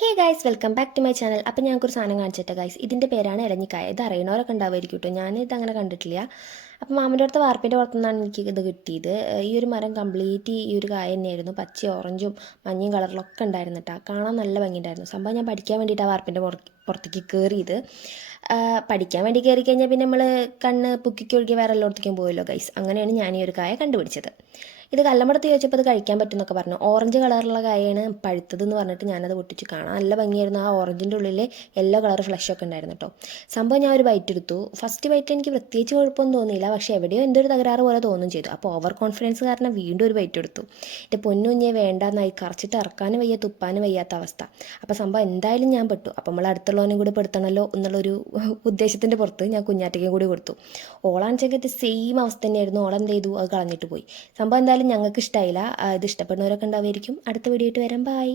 Hey guys, welcome back to my channel. അപ്പോൾ ഞങ്ങൾക്കൊരു സാധനം കാണിച്ചിട്ട് ഗൈസ്, ഇതിൻ്റെ പേരാണ് ഇലഞ്ഞിക്കായ. ഇത് അറിയണവരൊക്കെ ഉണ്ടാവുമായിരിക്കും കേട്ടോ, ഞാനിത് അങ്ങനെ കണ്ടിട്ടില്ല. അപ്പോൾ മാമൻ്റെ അടുത്ത് വാർപ്പിൻ്റെ പുറത്തുനിന്നാണ് എനിക്ക് ഇത് കിട്ടിയത്. ഈ ഒരു മരം കംപ്ലീറ്റ് ഈ ഒരു കായ തന്നെയായിരുന്നു. പച്ചയും ഓറഞ്ചും മഞ്ഞയും കളറിലൊക്കെ ഉണ്ടായിരുന്നു കേട്ടോ. കാണാൻ നല്ല ഭംഗിയുണ്ടായിരുന്നു. സംഭവം ഞാൻ പഠിക്കാൻ വേണ്ടിയിട്ട് ആ വാർപ്പിൻ്റെ പുറത്തേക്ക് കയറിയത്. പഠിക്കാൻ വേണ്ടി കയറി കഴിഞ്ഞാൽ പിന്നെ നമ്മൾ കണ്ണ് പൊക്കിക്കൊഴുകി വേറെ എല്ലായിടത്തേക്കും പോയല്ലോ ഗൈസ്. അങ്ങനെയാണ് ഞാൻ ഈ ഒരു കായ കണ്ടുപിടിച്ചത്. ഇത് കല്ലമ്പടത്ത് ചോദിച്ചപ്പോൾ ഇത് കഴിക്കാൻ പറ്റുമെന്നൊക്കെ പറഞ്ഞു. ഓറഞ്ച് കളറുള്ള കായാണ് പഴുത്തതെന്ന് പറഞ്ഞിട്ട് ഞാനത് പൊട്ടിച്ച് കാണാം. നല്ല ഭംഗിയായിരുന്നു. ആ ഓറഞ്ചിൻ്റെ ഉള്ളിൽ യെല്ലോ കളർ ഫ്ലഷൊക്കെ ഉണ്ടായിരുന്നു കേട്ടോ. സംഭവം ഞാൻ ഒരു ബൈറ്റ് എടുത്തു. ഫസ്റ്റ് ബൈറ്റ് എനിക്ക് പ്രത്യേകിച്ച് കുഴപ്പമൊന്നും തോന്നിയില്ല. പക്ഷേ എവിടെയോ എന്തൊരു തകരാറ് പോലെ തോന്നും ചെയ്തു. അപ്പോൾ ഓവർ കോൺഫിഡൻസ് കാരണം വീണ്ടും ഒരു ബൈറ്റ് എടുത്തു. എൻ്റെ പൊന്നുഞ്ഞെ വേണ്ടാന്നായി, കറച്ചിട്ട് ഇറക്കാനും വയ്യ തുപ്പാനും വയ്യാത്ത അവസ്ഥ. അപ്പോൾ സംഭവം എന്തായാലും ഞാൻ പെട്ടു. അപ്പോൾ നമ്മൾ അടുത്തുള്ളവനും കൂടി പെടുത്തണമല്ലോ എന്നുള്ളൊരു ഉദ്ദേശത്തിൻ്റെ പുറത്ത് ഞാൻ കുഞ്ഞാറ്റയ്ക്കും കൂടി കൊടുത്തു. ഓളാണെച്ചെങ്കിൽ സെയിം അവസ്ഥ തന്നെയായിരുന്നു. ഓളെന്ത് ചെയ്തു, അത് കളഞ്ഞിട്ട് പോയി. സംഭവം എന്തായാലും ഞങ്ങൾക്ക് ഇഷ്ടമായില്ല. ഇത് ഇഷ്ടപ്പെടുന്നവരൊക്കെ ഉണ്ടാവുമായിരിക്കും. അടുത്ത വീഡിയോ ആയിട്ട് വരാം. ബൈ.